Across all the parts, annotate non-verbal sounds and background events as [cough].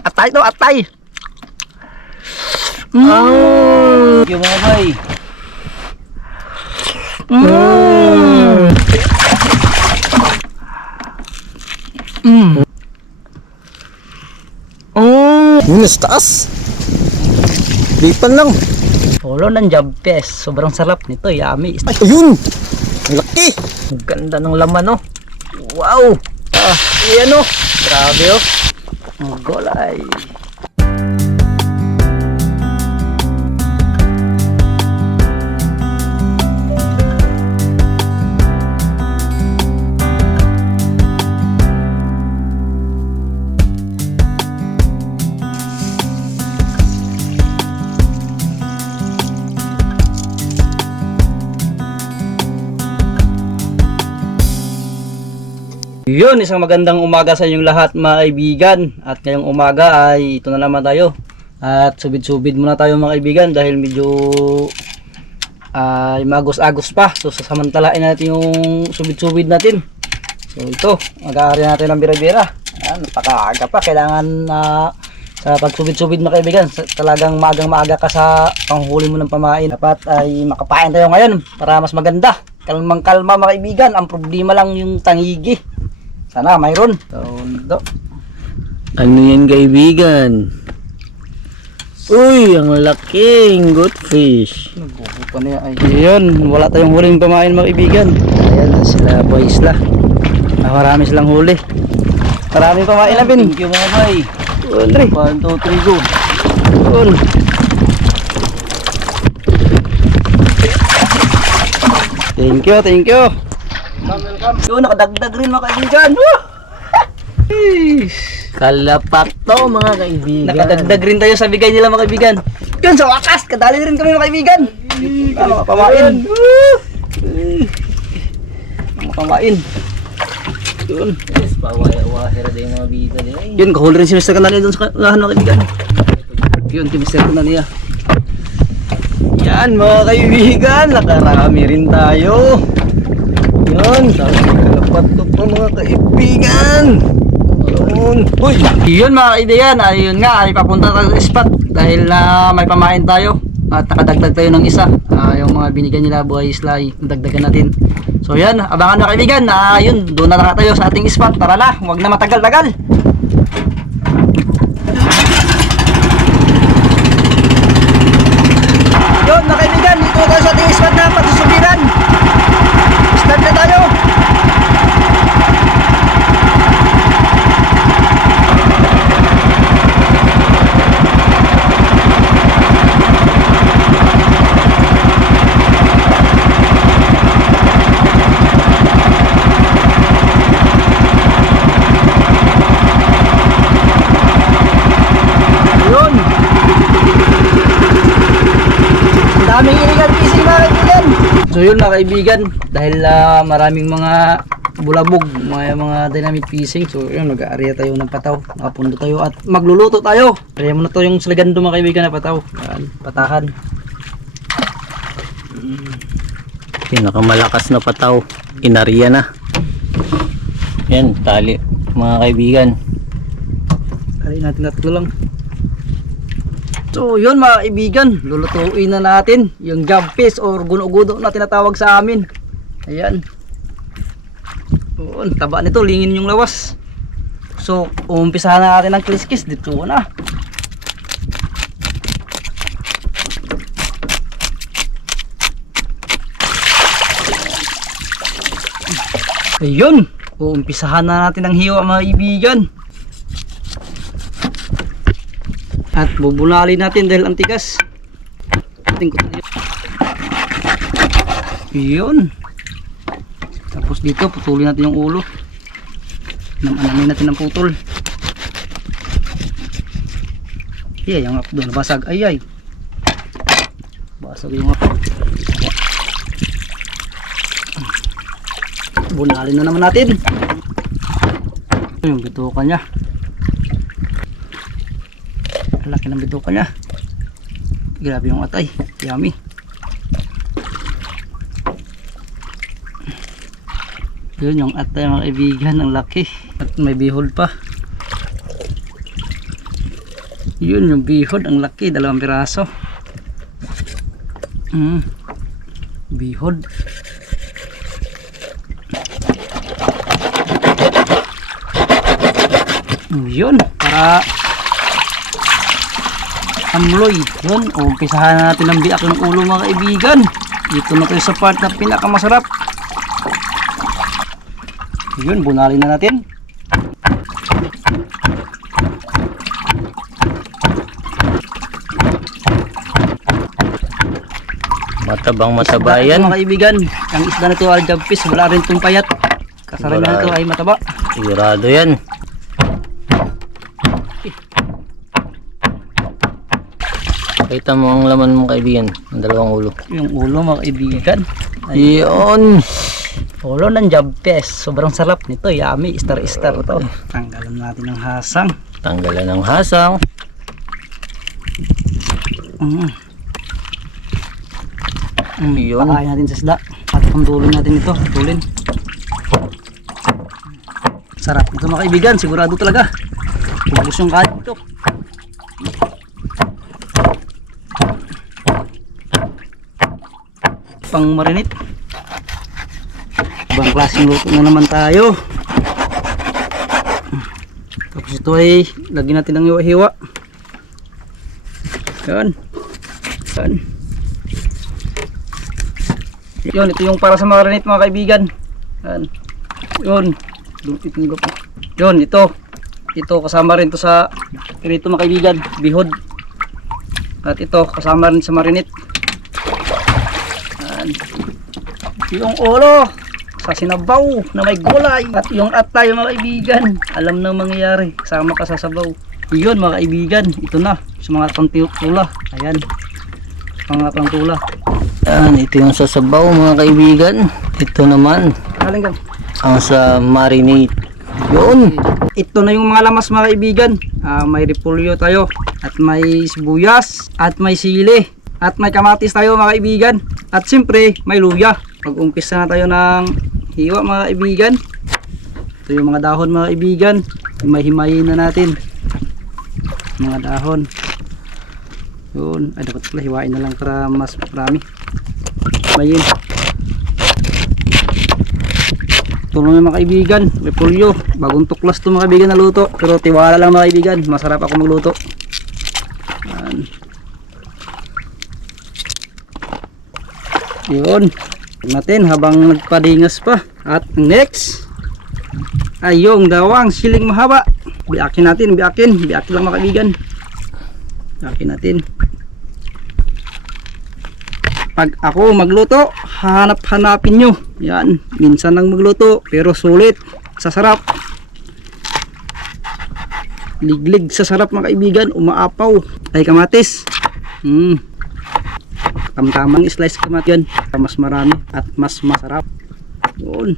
Atay to, atay. Mm. Oh. Yung mga bay. Mm. Mm. Oh. Yun, taas. Lipan lang. Solo ng job test. Sobrang sarap nito, yummy. Ayun! Ang laki! Ganda ng laman, oh. Wow! Ah, yan, oh. Grabe, oh. Gulay. Yun, isang magandang umaga sa inyong lahat mga kaibigan. At ngayong umaga ay ito na naman tayo. At subid-subid muna tayo mga kaibigan dahil medyo ay magos-agos pa. So sasamantalain natin yung subid-subid natin. So ito, mag-aari natin ng bira-bira. Ayan, napakaaga pa. Kailangan na sa pagsubid-subid mga kaibigan, talagang maagang-maaga ka sa panghuli mo ng pamain. Dapat ay makapain tayo ngayon para mas maganda. Kalmang-kalma mga kaibigan. Ang problema lang yung tangigi. Sana mayroon. So, do. Ano yan kaibigan? Uy, ang laking good fish. Nagubo pa niya ay. Yun, wala tayong huling pamain mga kaibigan. Ayan na sila boys la. Ah, marami silang huli. Marami pamain na bin. Thank you mga. Andre. 1, 2, 3, go. Yun. Thank you, thank you. Yun, nakadagdag rin mga kaibigan. [laughs] Kalapak to mga kaibigan. Nakadagdag rin tayo sa bigay nila mga kaibigan. Yun, sa wakas, kadali rin kami mga kaibigan. Mga pamain. Mga pamain. Yun. Yes, pawaya-wahira din mga bida din. Yun, kahuli rin si Mr. Kanali doon sa kahan mga kaibigan. Yun, si Mr. Kanali ah. Yan mga kaibigan, nakarami rin tayo. Ko kalapat to pa mga kaibigan. Yun. Uy! Yun mga kaibigan, ayun nga, ay papunta tayo sa spot dahil na may pamain tayo at nakadagdag tayo ng isa. Ah, yung mga binigyan nila buhay isla, ay dagdagan natin. So yan, abangan na kaibigan, na yun, doon na tayo sa ating spot. Tara na, huwag na matagal-tagal. Yun mga kaibigan, dito na tayo sa ating spot na patusubiran. Start na tayo. Yun. Ang daming illegal fishing mga kaibigan. So yun mga kaibigan, dahil ah, maraming mga bulabog, mga mga dynamic fishing. So yun, mag-aarya tayo ng pataw. Nakapundo tayo at magluluto tayo. Kaya mo na to yung sligando mga kaibigan na pataw. Yan, patahan. Pinakamalakas na pataw. Inariya na. Yan, tali. Mga kaibigan. Kali natin tatlo lang. So yun mga kaibigan, lulutuin na natin yung job fish or guno-guno na tinatawag sa amin. Ayan. Oo, ang taba nito, lingin yung lawas. So, umpisahan na natin ang kliskis dito na. Ayun, uumpisahan na natin ang hiwa mga kaibigan. At bubunali natin dahil ang tigas. Na yun. Tapos dito, putulin natin yung ulo. Namanamin natin ng putol. Ay, ang doon nabasag. Ay, ay. Basag yung Bunalin na naman natin. Yung bituka niya. Laki ng bituka niya. Grabe yung atay. Yummy. Yun yung atay mga kaibigan. Ang laki. At may bihol pa. Yun yung bihod, ang laki, dalawang piraso. Mm. Bihod. Yun, para amloy. Yun, umpisahan na natin ang biak ng ulo mga kaibigan. Dito na tayo sa part na pinakamasarap. Yun, bunalin na natin. Matabang mataba yan. Mga kaibigan, ang isda na ito ay jagpis, wala rin itong payat. Kasaramihan ito ay mataba. Sigurado yan. Kita mo ang laman mo kaibigan. Ang dalawang ulo. Yung ulo mga kaibigan. Yun. ulo ng jagpis. Sobrang sarap nito. Yummy, star-star to. Tanggalan natin ng hasang. Tanggalan ng hasang. Mm. Mm, Yun. Pakain natin sa isda. At pangdulin natin ito. Tulin. Sarap nito mga kaibigan. Sigurado talaga. Ubus yung kahit ito. Pang marinit. Ibang klaseng luto na naman tayo. Tapos ito ay lagyan natin ng hiwa-hiwa. Yan. Yan. Yun, ito yung para sa mga renit mga kaibigan. Yan. Yun. Lupit ng lupa. Yun, ito. Ito kasama rin to sa ito mga kaibigan, bihod. At ito kasama rin sa marinit. Yan. Yung ulo sa sinabaw na may gulay at yung atay mga kaibigan alam nang mangyayari kasama ka sa sabaw yun mga kaibigan ito na sa mga pantula ayan mga pantula Yan, ito yung sasabaw mga kaibigan. Ito naman galing ka ang sa marinate. Yun. ito na yung mga lamas mga kaibigan Ah, may repolyo tayo at may sibuyas at may sili at may kamatis tayo mga kaibigan. At siyempre may luya. Pag umpisa na tayo ng hiwa mga kaibigan. Ito yung mga dahon mga kaibigan. May himayin na natin. Mga dahon. Yun. Ay dapat pala hiwain na lang para mas marami. Himayin. Ito mga kaibigan, repolyo. Bagong tuklas to mga kaibigan na luto. Pero tiwala lang mga kaibigan, masarap ako magluto. Yan. Yun. Natin habang nagpadingas pa. At next ay yung dawang siling mahaba. Biakin natin, biakin. Biakin lang mga kaibigan. Biakin natin. Pag ako magluto, hanap-hanapin nyo. Yan, minsan lang magluto, pero sulit. Sasarap. Liglig sa sarap mga kaibigan, umaapaw. Ay kamatis. Hmm. Tamtamang slice kamatis yan. Mas marami at mas masarap. Yun.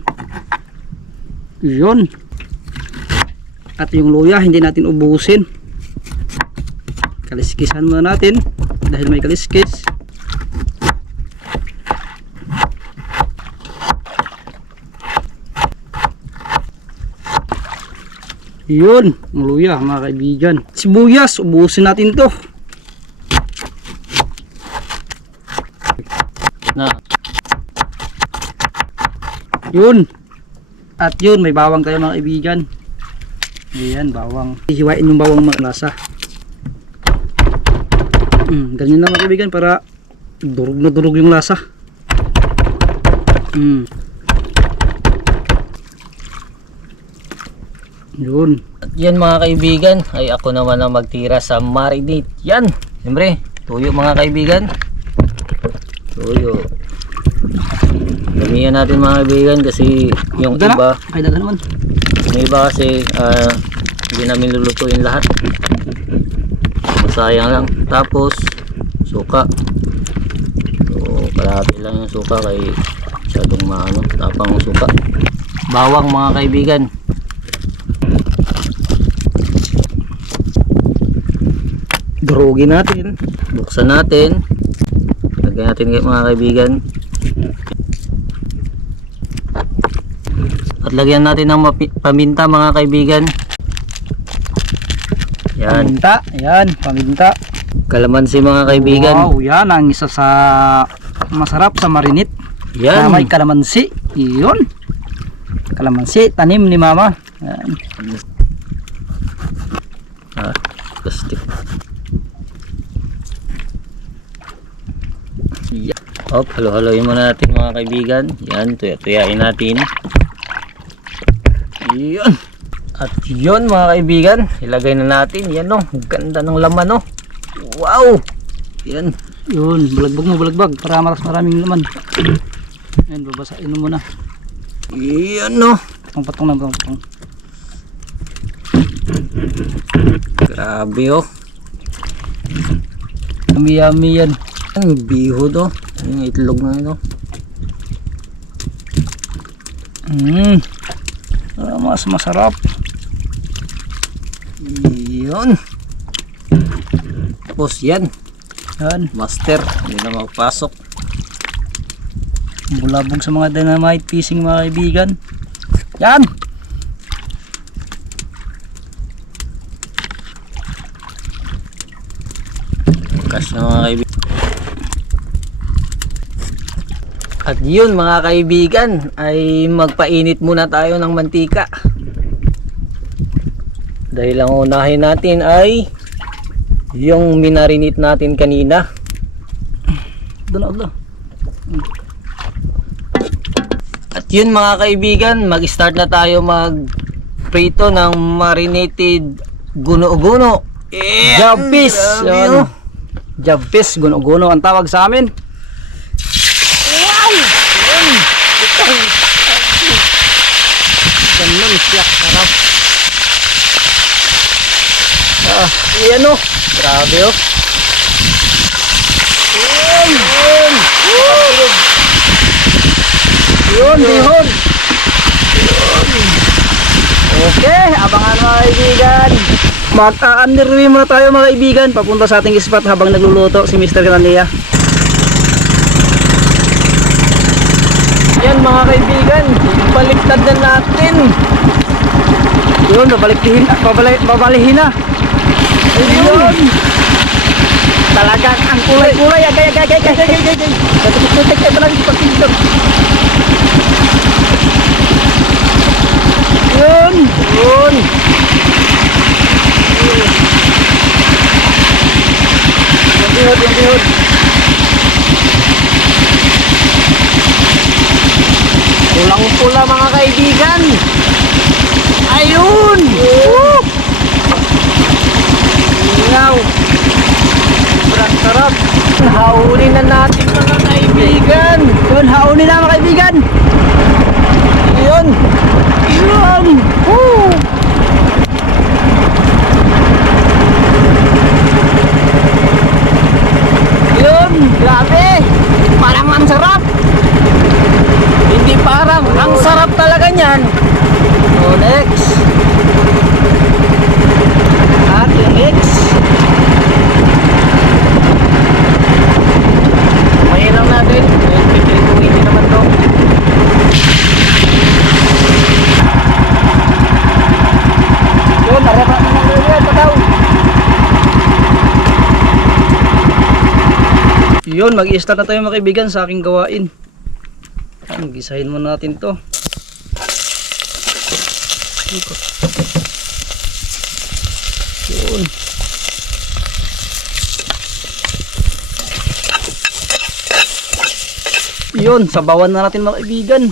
Yun. At yung luya, hindi natin ubusin. Kaliskisan muna natin. Dahil may kaliskis. Yun, luya mga kaibigan. Sibuyas, ubusin natin to. Na, Yun. At yun, may bawang tayo mga kaibigan. Ayan, bawang. Hihiwain yung bawang mga lasa. Mm, ganyan lang mga kaibigan para durog na durog yung lasa. Mm. Yun. At yan mga kaibigan, ay ako naman ang magtira sa marinate. Yan, siyempre, tuyo mga kaibigan. Tuyo. Damihan natin mga kaibigan kasi yung Dala. iba, Ay, dala naman. yung iba kasi ah, hindi namin lulutuin lahat. Masayang lang. Tapos, suka. So, kalahati lang yung suka kay masyadong maano, tapang yung suka. Bawang mga kaibigan. Durugin natin. buksan natin lagyan natin mga kaibigan at lagyan natin ng paminta mga kaibigan yan Yan. Paminta. Yan, paminta. Kalamansi mga kaibigan. Wow, yan ang isa sa masarap sa marinit. Yan. Na may kalamansi. Yun. Kalamansi, tanim ni mama. Yan. Ah, plastic. Yan. Hop, halo-haloyin muna natin mga kaibigan. Yan, tuya-tuyain natin. Yan. At yun mga kaibigan, ilagay na natin. Yan o, ang ganda ng laman o. Wow! Yan. Yun, bulagbag mo, bulagbag. Para maras maraming laman. Yan, babasain mo muna. Yan o. Ang patong na, patong, patong. Grabe o. Yummy, yummy yan. Ang bihod o. Yung itlog na yun o. Mm. Ah, mas masarap. Yun. Tapos yan. Yan, Master. Hindi na magpasok. bulabog sa mga dynamite fishing mga kaibigan. Yan! Cash na mga kaibigan. At yun mga kaibigan ay magpainit muna tayo ng mantika. Dahil ang unahin natin ay yung minarinit natin kanina. Doon ako. At yun mga kaibigan, mag-start na tayo mag prito ng marinated guno-guno. Yeah, Jabis! oh. Jabis, guno-guno ang tawag sa amin. Ganun siya, sarap. Ah, yan o. Grabe o. Yun! Yun! Yun, bihon! Okay, abangan mga kaibigan. Mag-underway muna tayo mga kaibigan. Papunta sa ating spot habang nagluluto si Mr. Canania. Yan mga kaibigan, baliktad na natin. Yun, babalikin, babalik, babalihin na. Ayun! Talagang ang kulay-kulay. Agay, agay, agay, agay, agay, agay. Tutik-tutik tayo lang sa pagtindog. Yun! Yun! Yung bihod, yung bihod. Pulang-pula mga kaibigan. Ayun! Woo! Ngaw! Sobrang sarap. Haunin na natin mga kaibigan. Yun, haunin na mga kaibigan. Yun! Yun! Woo! Yun! Grabe! Parang ang sarap! Hindi parang, ang sarap talaga niyan. So next. At next. Mayin lang natin. Ayun, pipilituin din naman to. Yun, narapa na ng ulo. Pataw. Yun, mag-i-start na tayo mga kaibigan sa aking gawain. Ang gisahin muna natin to. Yun. Yun, sabawan na natin mga kaibigan.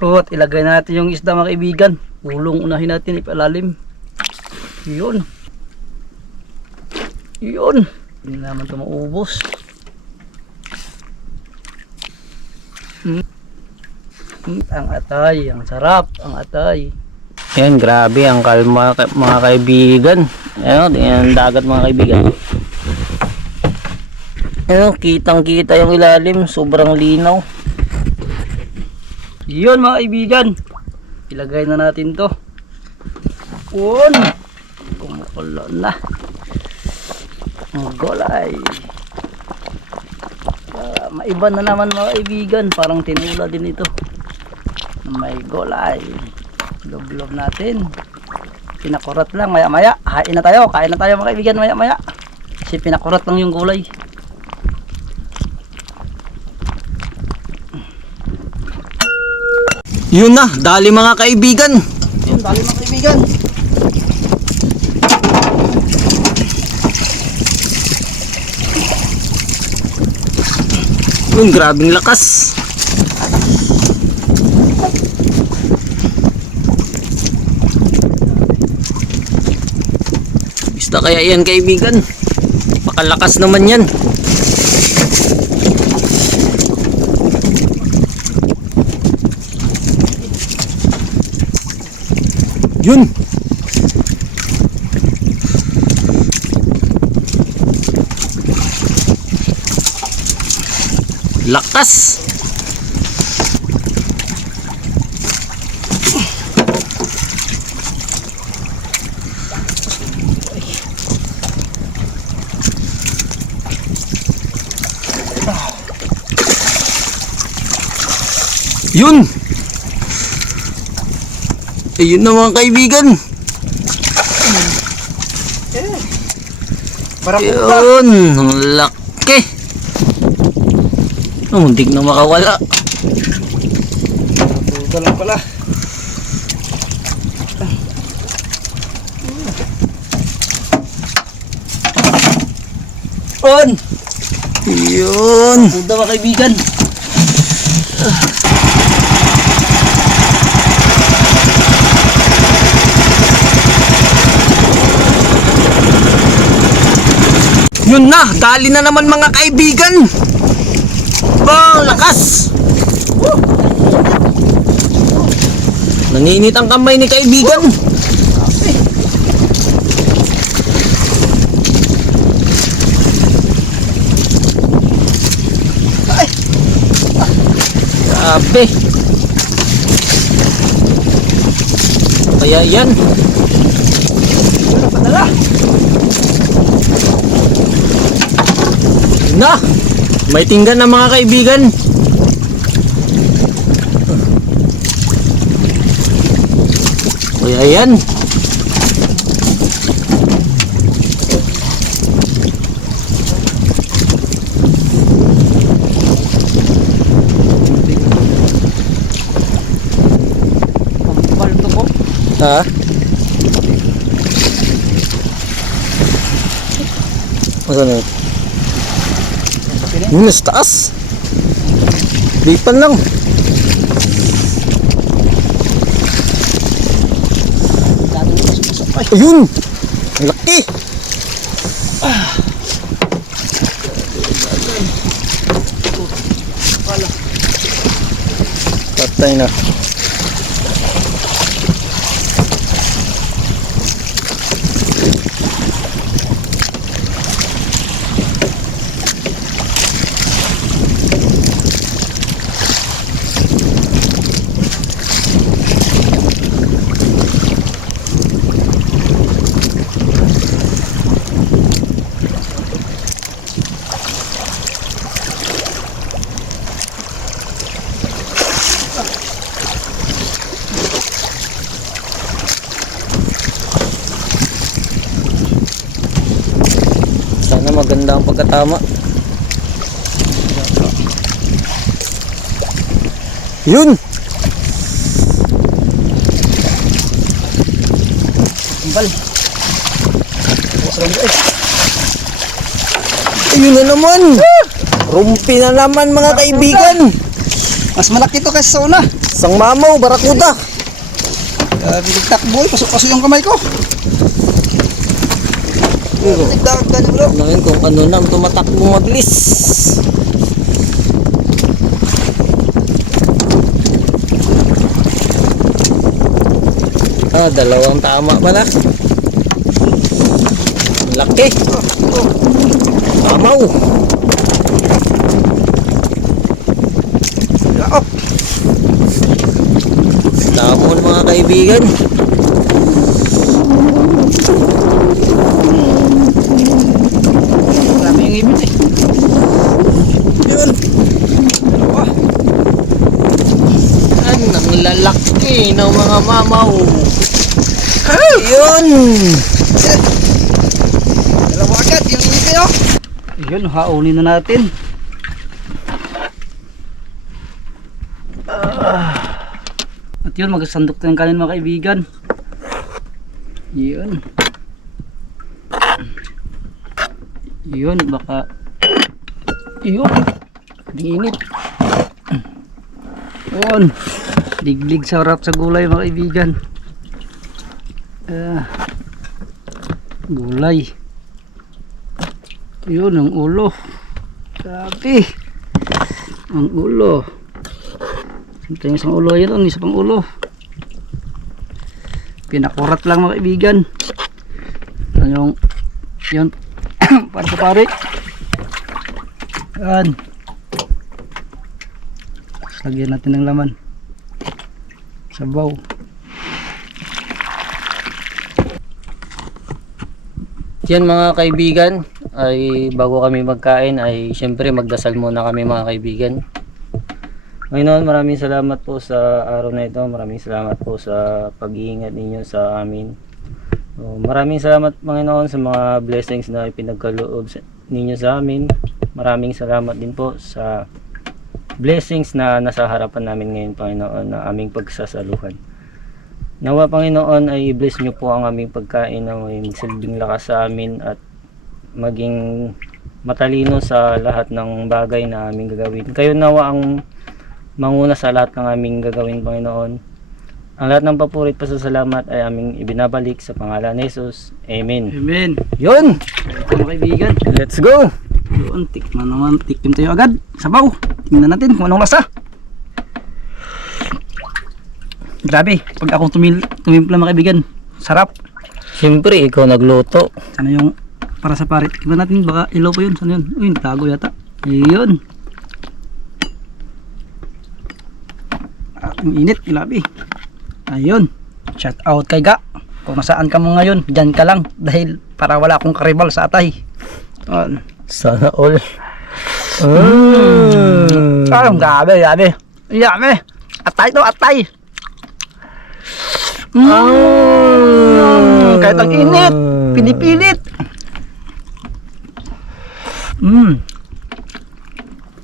So, at ilagay na natin yung isda mga kaibigan. Ulong unahin natin ipalalim. Yun. Yun. Hindi naman ito maubos. Hmm. Hmm, Ang atay, ang sarap, ang atay. Yan, grabe ang kalma ka- mga kaibigan. Ayun, yan dagat mga kaibigan. Ayun, kitang kita yung ilalim, sobrang linaw. Yun mga kaibigan. Ilagay na natin to. Yun. Kumukulo na. Ang gulay. Ah, maiba na naman mga kaibigan. Parang tinula din ito. May gulay. Love-love natin. Pinakurat lang maya maya. Hain na tayo. Kain na tayo mga kaibigan maya maya. Kasi pinakurat lang yung gulay. Yun na, dali mga kaibigan. Yun, dali mga kaibigan. Yun, grabing lakas. Basta kaya yan kaibigan. Pakalakas naman yan. Yun. Lakas. Yun. Ayun na mga kaibigan. Barakuda. Yun. Ang laki. Hindi na makawala. Barakuda lang pala. On! Yun. Puda mga kaibigan. Yun na, dali na naman mga kaibigan. Bang, lakas. Nanginit ang kamay ni kaibigan. Grabe. Kaya yan. Wala padala. Yun na. May tinggan na mga kaibigan. Kaya yan. Kampal to po. Ha? Masa na? Yun, nasa taas. Lipan lang. Ayun! Ang laki! Patay na. Sana pagkatama. Yun! Kampal. Ayun na naman! Rumpi na naman mga kaibigan! Mas malaki to kaysa sa una. Sang mamaw, barakuda! Uh, takbo, pasok-pasok yung kamay ko. Nagdagan bro. Ngayon kung ano nang tumatakbo mabilis. Ah, dalawang tama pala. Laki. Tamaw. Oh, Tamon mga kaibigan. Limit eh. Yun. Dalawa. Yan, ang lalaki ng mga mamaw. Yun. Dalawa agad, yung ini kayo. Yun, haunin na natin. Ah. At yun, magsandok tayong kanin mga kaibigan. Yun. Yun, baka... Yun. Init. Yun. Diglig sarap sa gulay mga kaibigan. Ah. Gulay. Yun, ang ulo. Sabi. Ang ulo. Yung isang ulo yun, isa pang ulo. Pinakurat lang mga kaibigan. Yung, yun, [coughs] para sa pare. Yan. Tapos lagyan natin ng laman. Sabaw. Yan mga kaibigan, ay bago kami magkain ay syempre magdasal muna kami mga kaibigan. Ngayon maraming salamat po sa araw na ito. Maraming salamat po sa pag-iingat ninyo sa amin. So, maraming salamat Panginoon sa mga blessings na ipinagkaloob sa- ninyo sa amin. Maraming salamat din po sa blessings na nasa harapan namin ngayon Panginoon na aming pagsasaluhan. Nawa Panginoon ay bless nyo po ang aming pagkain na may magsilbing lakas sa amin at maging matalino sa lahat ng bagay na aming gagawin. Kayo nawa ang manguna sa lahat ng aming gagawin Panginoon. Ang lahat ng papurit pasasalamat ay aming ibinabalik sa pangalan ni Jesus. Amen. Amen. Yun! Ito mga kaibigan. Let's go! Yun, tikman naman. Tikim tayo agad. Sabaw. Tingnan natin kung anong lasa. Grabe. Pag akong tumil, tumimpla mga kaibigan. Sarap. Siyempre, ikaw nagluto. Ano yung para sa pare. Tingnan natin. Baka ilaw pa yun. Saan yun? Uy, tago yata. Ayun. Ah, ang init. Grabe. Ayun. Shout out kay Ga. Kung nasaan ka mo ngayon, dyan ka lang. Dahil para wala akong karibal sa atay. Ayun. Sana all. Mm. Ah, grabe, grabe. Grabe. Atay to, atay. Mm. Kahit ang init, pinipilit. Mm.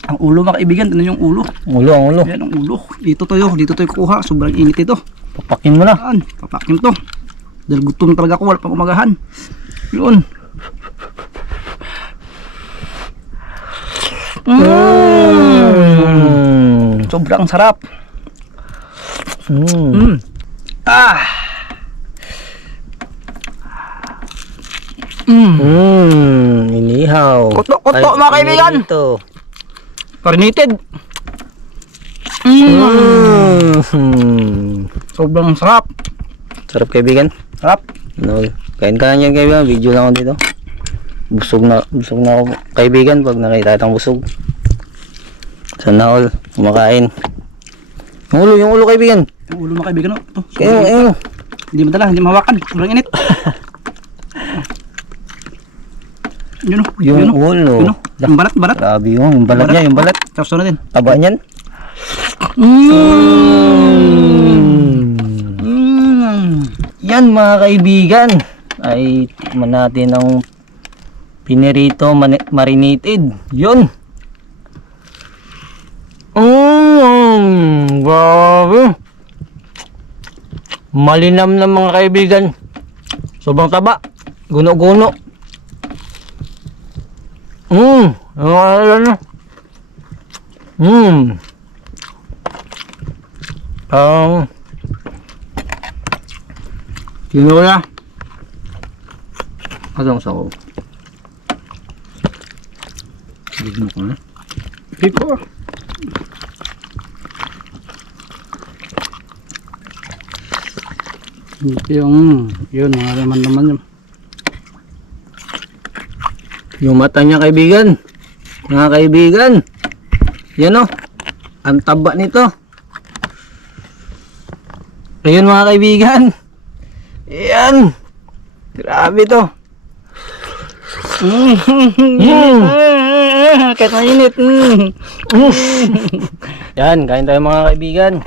Ang ulo mga kaibigan, ano yung ulo? Ulo, ang ulo. Ayan ang ulo. Dito tayo, dito tayo kuha. Sobrang init ito. Papakin mo na. Saan? Papakin to. Dahil gutom talaga ako, wala pang umagahan. Yun. Mm. Mm. Sobrang sarap. Mm. Mm. Ah. Mm. Mm, inihaw. Kuto-kuto, Ay, mga kaibigan. Ito. Carinated. Mm. Mm. Sobrang sarap. Sarap kaibigan. Sarap. No, kain ka niyan kaibigan. Video lang ako dito. Busog na, busog na ako kaibigan pag nakita kitang busog. Sana all, kumakain. Yung ulo, yung ulo kaibigan. Yung ulo mga kaibigan, oh. Ito, init. kayo. Hindi madala, hindi mahawakan. Sobrang init. [laughs] Yun oh. Yung Yun oh. ulo. Yun oh. Yung balat, balat. Grabe yung, yung balat niya, yung balat. Tapos ano din. Taba niyan. Mm. Mm. Yan mga kaibigan. Ay, tikman natin ang pinirito marinated. Yun. Mmm, grabe. Malinam na mga kaibigan. Sobrang taba. Guno-guno. Mmm, ano na. Mmm. Ang Tinula. Ano sa ko? Bigno ko na. Pico. Yung, yun, mga laman naman yun. Yung mata niya kaibigan. Mga kaibigan. Yan o. Ang taba nito. Ayun mga kaibigan. Yan. Grabe to. [laughs] Kahit mainit. Mm. Yan, kain tayo mga kaibigan.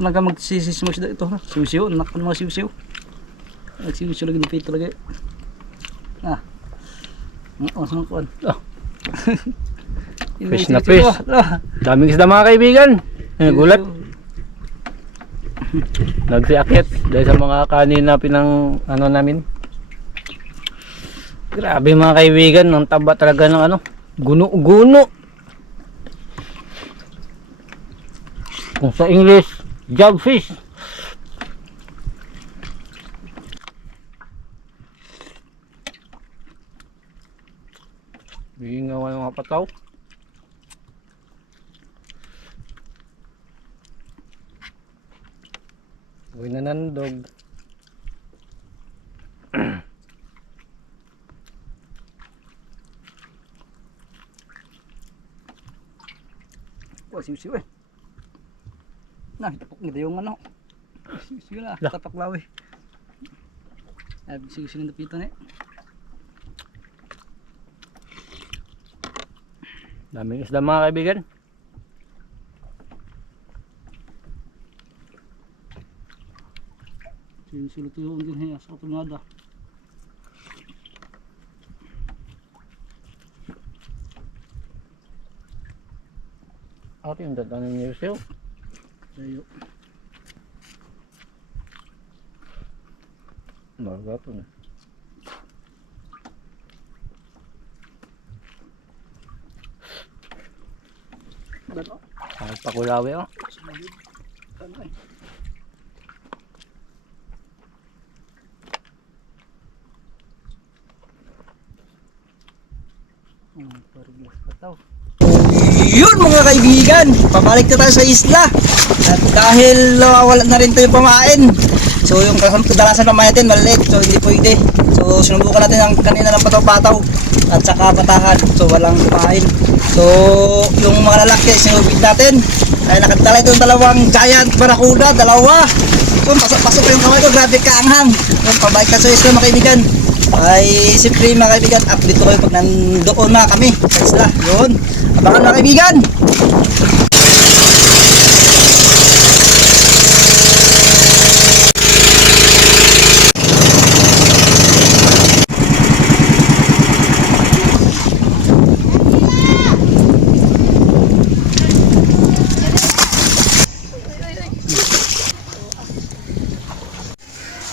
Hindi ka talaga magsisisimus na ito. ha? Siwsiw. Anak ng mga siwsiw. Nagsiwsiw lagi pito lagi. Ah. Oo, sa mga kuwan. Ah. [laughs] Fish na fish. Daming isda mga kaibigan. Eh, gulat. Nagsiakit dahil sa mga kanin na pinang ano namin. Grabe mga kaibigan, ang taba talaga ng ano, guno-guno. Kung sa English, jobfish. Bingawa ng mga pataw. Uy na nandog. Oh, [clears throat] siwsiw eh. Nah, tapok nito yung ano. Siwsiw na, Lah. tapaklaw eh. Ay, siwsiw ng pito na eh. Daming isda mga kaibigan. Ito yung din sa tunada. Ako yung dadanan niyo siyo. Sayo. Baga po na. Bato. Ay, pakulawi oh. Ano eh. Hmm, parang mas pataw. Yun mga kaibigan, pabalik na tayo sa isla. At dahil uh, wala na rin tayo pamain. So yung kadalasan pamain natin maliit, so hindi pwede. So sinubukan natin ang kanina ng pataw-pataw at saka patahan. So walang pamain. So yung mga lalaki sinubid natin ay nakadala itong dalawang giant barakuda, dalawa. So pasok-pasok yung kamay ko, grabe kaanghang. Yung pabalik na sa isla mga kaibigan. Ay siyempre mga kaibigan, update ko kayo pag nandoon na kami sa isla. Yun. Abangan mga kaibigan.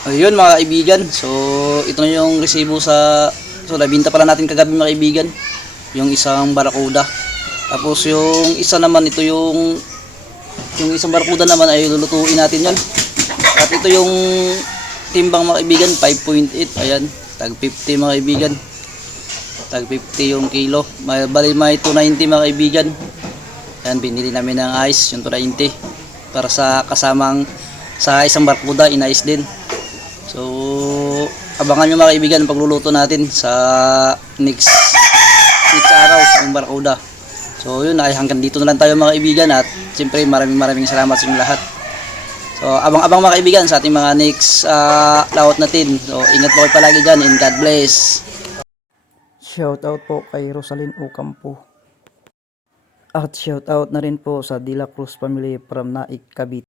Ayun mga kaibigan, so ito na yung resibo sa so nabinta pala natin kagabi mga kaibigan yung isang barakuda. Tapos yung isa naman ito yung yung isang barakuda naman ay lulutuin natin yon. At ito yung timbang mga kaibigan 5.8 ayan tag 50 mga kaibigan. Tag 50 yung kilo. May bali may 290 mga kaibigan. Ayan binili namin ng ice yung 290 para sa kasamang sa isang barkuda inais din. So, abangan nyo mga kaibigan pagluluto natin sa next, next araw ng Barracuda. So, yun ay hanggang dito na lang tayo mga kaibigan at siyempre maraming maraming salamat sa inyo lahat. So, abang-abang mga kaibigan sa ating mga next uh, laot natin. So, ingat po kayo palagi dyan and God bless. Shout out po kay Rosalyn Ocampo. At shout out na rin po sa Dila Cruz family from Naik, Cavite.